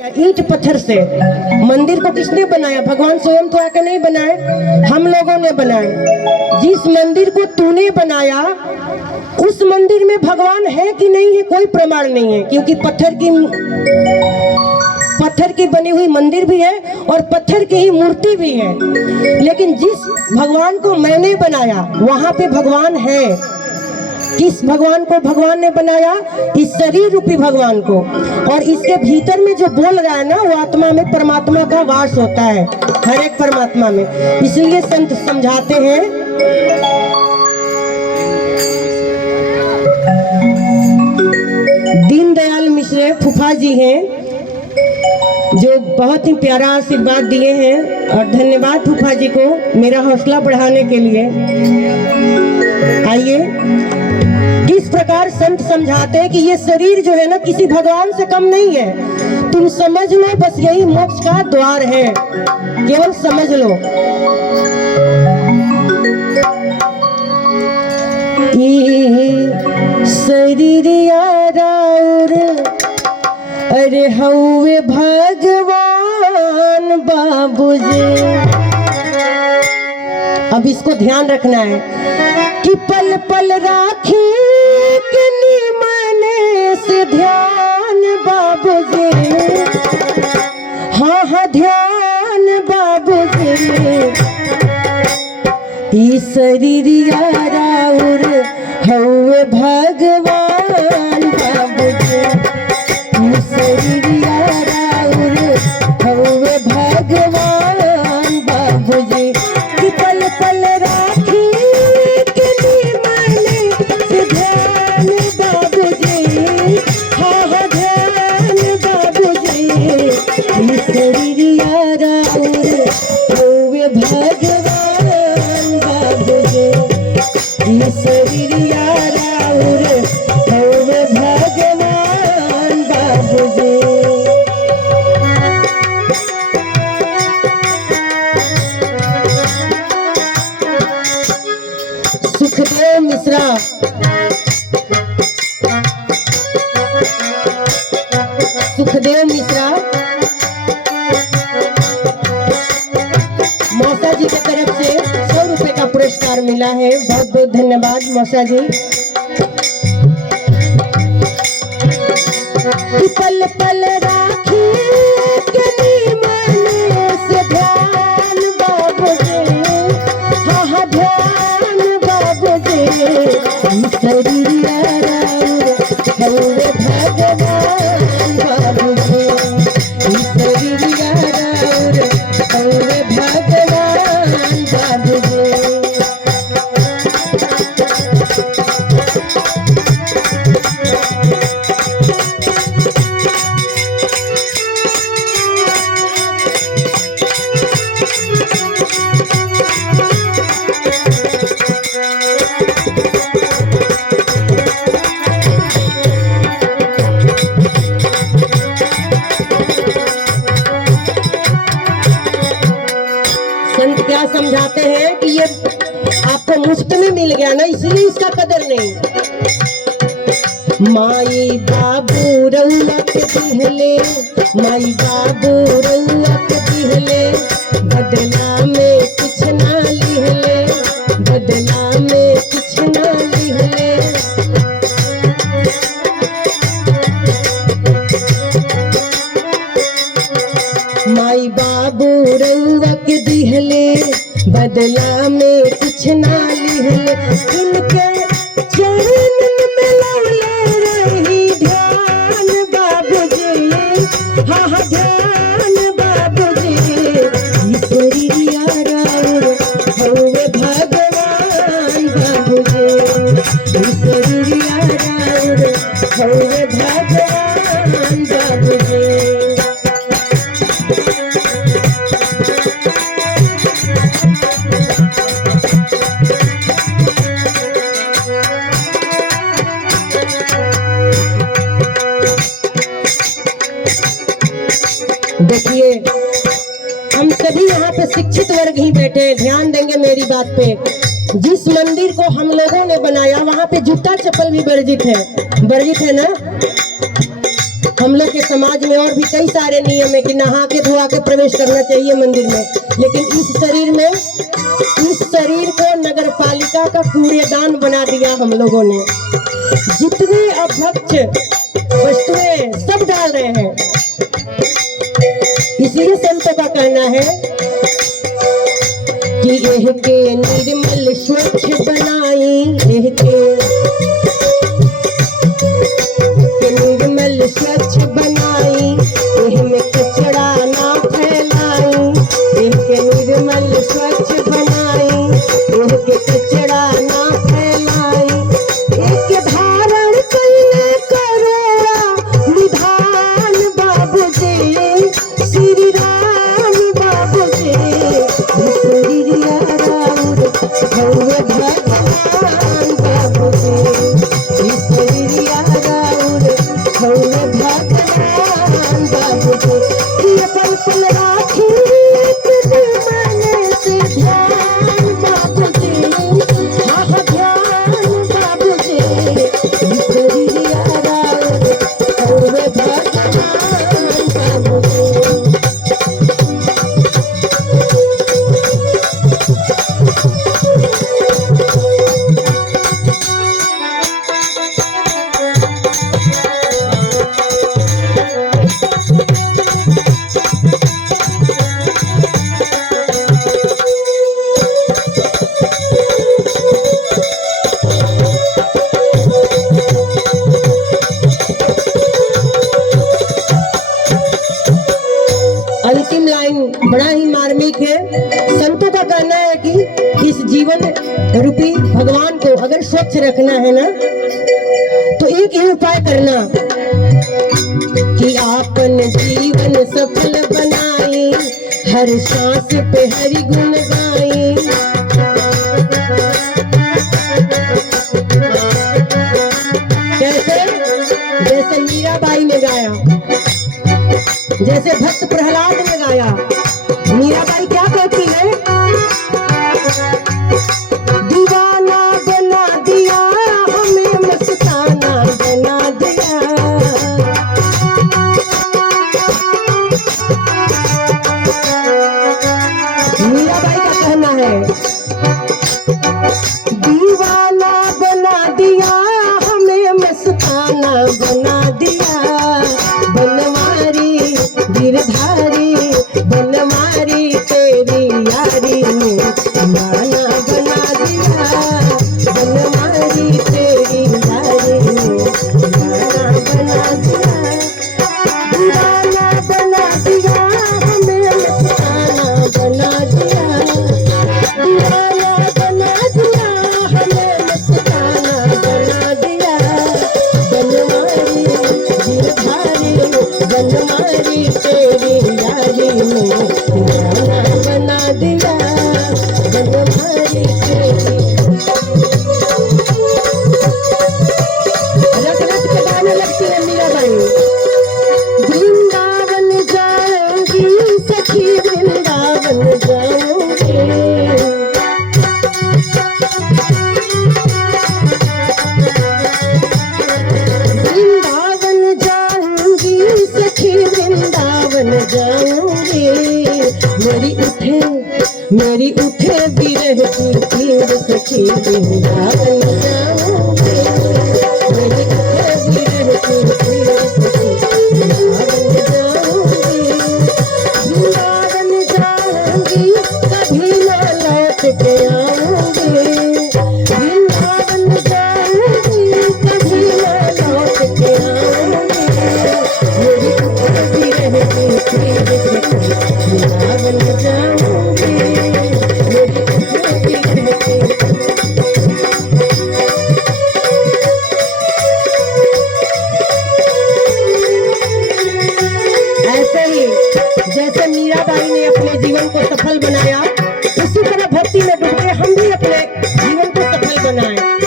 ईंट पत्थर से मंदिर को किसने बनाया? भगवान स्वयं तो आके नहीं बनाए, हम लोगों ने बनाए। जिस मंदिर को तूने बनाया उस मंदिर में भगवान है कि नहीं है कोई प्रमाण नहीं है, क्योंकि पत्थर की बनी हुई मंदिर भी है और पत्थर की ही मूर्ति भी है। लेकिन जिस भगवान को मैंने बनाया वहां पे भगवान है। किस भगवान को भगवान ने बनाया? इस शरीर रूपी भगवान को। और इसके भीतर में जो बोल रहा है ना, वो आत्मा में परमात्मा का वास होता है, हर एक परमात्मा में। इसलिए संत समझाते हैं, दीनदयाल मिश्र फूफा जी हैं जो बहुत ही प्यारा आशीर्वाद दिए हैं, और धन्यवाद फूफा जी को मेरा हौसला बढ़ाने के लिए। आइए, किस प्रकार संत समझाते हैं कि ये शरीर जो है ना किसी भगवान से कम नहीं है। तुम समझ लो, बस यही मोक्ष का द्वार है, केवल समझ लो। शरीर यार अरे हौवे भगवान बाबूजी। अब इसको ध्यान रखना है कि पल पल राखी के निमने से ध्यान बाबूजी। हाँ हाँ ध्यान बाबूजी। ई शरीर यार हौवे भगवान बाबूजी। ई शरीर यार हौवे भगवान बाबूजी। कि पल पल राखी के निमने से ध्यान बाबूजी। हाँ हाँ ध्यान बाबूजी। ई शरीर यार हौवे भगवान बाबूजी। ई शरीर यार हौवे भगवान बाबूजी। सुखदेव मिश्रा मौसा जी की तरफ से 100 रुपए का पुरस्कार मिला है। बहुत बहुत धन्यवाद मौसा जी। पल पल राखी के निमने से ध्यान बाबूजी। हाँ हाँ ध्यान बाबूजी। शरीर यार हौवे भगवान बाबूजी। शरीर यार हौवे भगवान बाबूजी। संत क्या समझाते हैं कि ये आपको मुफ्त में मिल गया ना, इसलिए इसका कदर नहीं। माई बाबू रउआ के दिहले, माई बाबू रउआ के दिहले, बदला में कुछ ना लिहले, बदला में कुछ ना लिहले। माई बाबू रउआ के दिहले, बदला में कुछ ना लिहले। उनके चरणन में लौले रही ध्यान बाबूजी। हाँ हाँ ध्यान बाबूजी। ई शरीर यार हौवे भगवान बाबूजी। ई शरीर यार हौवे भगवान बाबूजी। देखिए, हम सभी यहाँ पे शिक्षित वर्ग ही बैठे हैं, ध्यान देंगे मेरी बात पे। जिस मंदिर को हम लोगों ने बनाया वहाँ पे जूता चप्पल भी वर्जित है ना। हम लोग के समाज में और भी कई सारे नियम है कि नहा के धोआ के प्रवेश करना चाहिए मंदिर में, लेकिन इस शरीर को नगर पालिका का कूड़ेदान बना दिया हम लोगों ने। जितने अभक्ष वस्तुएं सब डाल रहे हैं। इसलिए संतों का कहना है कि एह के निर्मल स्वच्छ बनाई, एह के निर्मल स्वच्छ बनाई, एह में कचरा ना फैलाई, एह के निर्मल स्वच्छ बनाई, एह के कचरा ना फैलाई, एक धारण कइले करोड़ा निधान बाबू जी, श्री राम बाबू जी, शरीरिया राउर भव्य भगवान बाबू जी, शरीरिया राउर भव्य भगवान बाबू जी, ये पल पल राखी मन से ध्यान बाबू जी, हाँ हाँ ध्यान बाबू जी, शरीरिया राउर भव्य भगवान बाबू जी। अंतिम लाइन बड़ा ही मार्मिक है। संतों का कहना है कि इस जीवन रूपी भगवान को अगर स्वच्छ रखना है ना, तो एक ही उपाय करना कि आपन जीवन सफल बनाई, हर सांस पे हरि गुण गाई। कैसे? जैसे मीराबाई ने गाया, जैसे भक्त प्रहलाद ने गाया। मीराबाई क्या कहती है? दीवाना बना दिया हमें, मस्ताना बना दिया। मीराबाई का कहना है, दीवाना बना दिया हमें, मस्ताना बना दिया, बनवारी गिरधारी बनवारी तेरी यारी ने दीवाना बना दिया, बनवारी तेरी यारी ने दीवाना बना दिया, दीवाना बना दिया हमें, मस्ताना बना दिया, दीवाना बना दिया हमें, मस्ताना बना दिया, बनवारी गिरधारी बनवारी तेरी यारी ने दीवाना बना दिया, बनवारी तेरी। रट रट के गाने लगती है मीराबाई। वृंदावन जाऊंगी सखी, वृंदावन जाऊंगी, वृंदावन जाऊंगी सखी, वृंदावन जाऊंगी, मेरी उठे विरह की पीर सखी, वृंदावन जाऊंगी, मेरी उठे विरह की पीर सखी, वृंदावन जाऊंगी, वृंदावन जाऊंगी कभी ना लौट के आऊंगी, वृंदावन जाऊंगी कभी ना लौट के आऊंगी, मेरी उठे विरह की पीर सखी, वृंदावन जाऊंगी, मेरी उठे विरह की। ऐसे ही जैसे मीराबाई ने अपने जीवन को सफल बनाया,